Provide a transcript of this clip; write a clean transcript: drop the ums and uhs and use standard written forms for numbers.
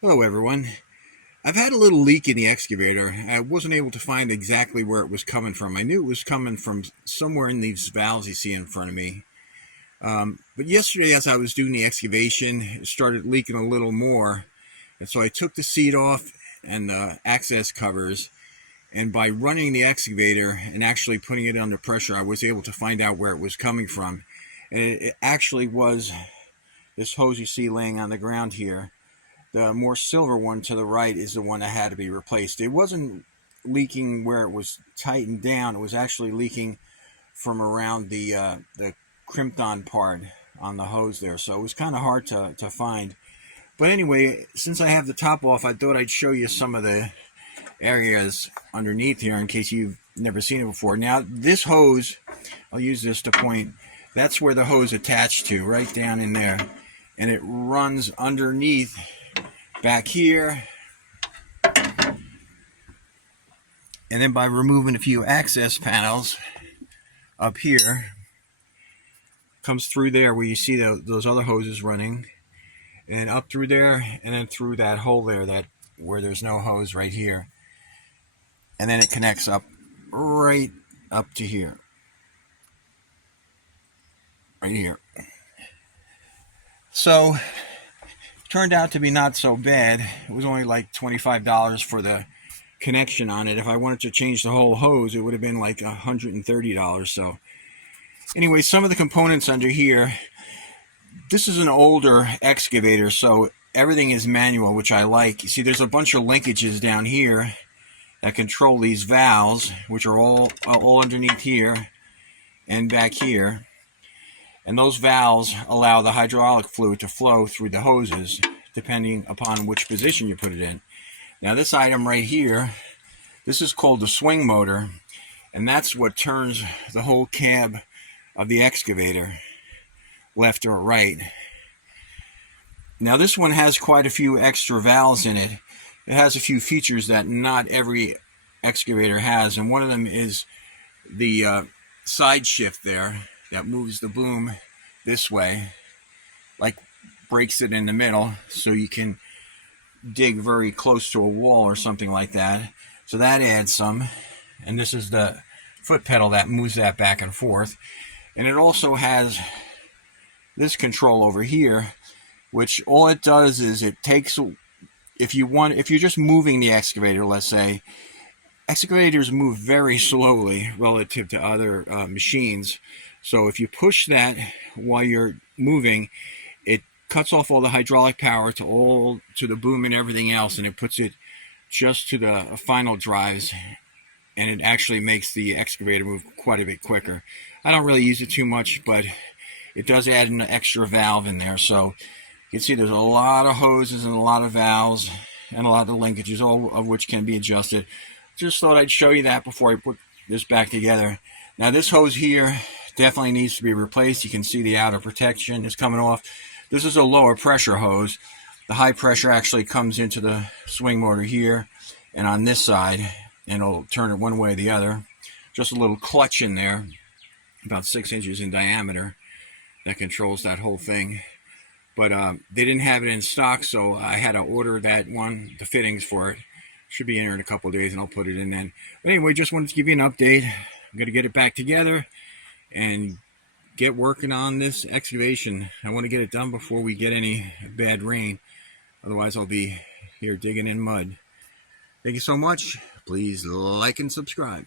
Hello everyone. I've had a little leak in the excavator. I wasn't able to find exactly where it was coming from. I knew it was coming from somewhere in these valves you see in front of me. But yesterday as I was doing the excavation, it started leaking a little more. And so I took the seat off and the access covers, and by running the excavator and actually putting it under pressure, I was able to find out where it was coming from. And it actually was this hose you see laying on the ground here. The more silver one to the right is the one that had to be replaced. It wasn't leaking where it was tightened down. It was actually leaking from around the crimped on part on the hose there. So it was kind of hard to find. But anyway, since I have the top off, I thought I'd show you some of the areas underneath here in case you've never seen it before. Now this hose, I'll use this to point, that's where the hose attached to, right down in there. And it runs underneath back here, and then by removing a few access panels up here, comes through there where you see those other hoses running, and up through there, and then through that hole there that where there's no hose right here, and then it connects up right up to here, right here. So turned out to be not so bad. It was only like $25 for the connection on it. If I wanted to change the whole hose, it would have been like $130. So anyway, some of the components under here, this is an older excavator, so everything is manual, which I like. You see there's a bunch of linkages down here that control these valves, which are all underneath here and back here. And those valves allow the hydraulic fluid to flow through the hoses depending upon which position you put it in. Now this item right here, this is called the swing motor, and that's what turns the whole cab of the excavator left or right. Now this one has quite a few extra valves in it. It has a few features that not every excavator has, and one of them is the side shift there that moves the boom this way, like breaks it in the middle so you can dig very close to a wall or something like that. So that adds some. And this is the foot pedal that moves that back and forth. And it also has this control over here, which all it does is it takes, if you're just moving the excavator, let's say, excavators move very slowly relative to other machines. So if you push that while you're moving, it cuts off all the hydraulic power to the boom and everything else, and it puts it just to the final drives, and it actually makes the excavator move quite a bit quicker. I don't really use it too much, but it does add an extra valve in there. So you can see there's a lot of hoses and a lot of valves and a lot of linkages, all of which can be adjusted. Just thought I'd show you that before I put this back together. Now this hose here definitely needs to be replaced. You can see the outer protection is coming off. This is a lower pressure hose. The high pressure actually comes into the swing motor here and on this side, and it'll turn it one way or the other. Just a little clutch in there, about 6 inches in diameter, that controls that whole thing. But they didn't have it in stock, so I had to order that one, the fittings for it. Should be in here in a couple of days, and I'll put it in then. But anyway, just wanted to give you an update. I'm going to get it back together and get working on this excavation. I want to get it done before we get any bad rain. Otherwise, I'll be here digging in mud. Thank you so much. Please like and subscribe.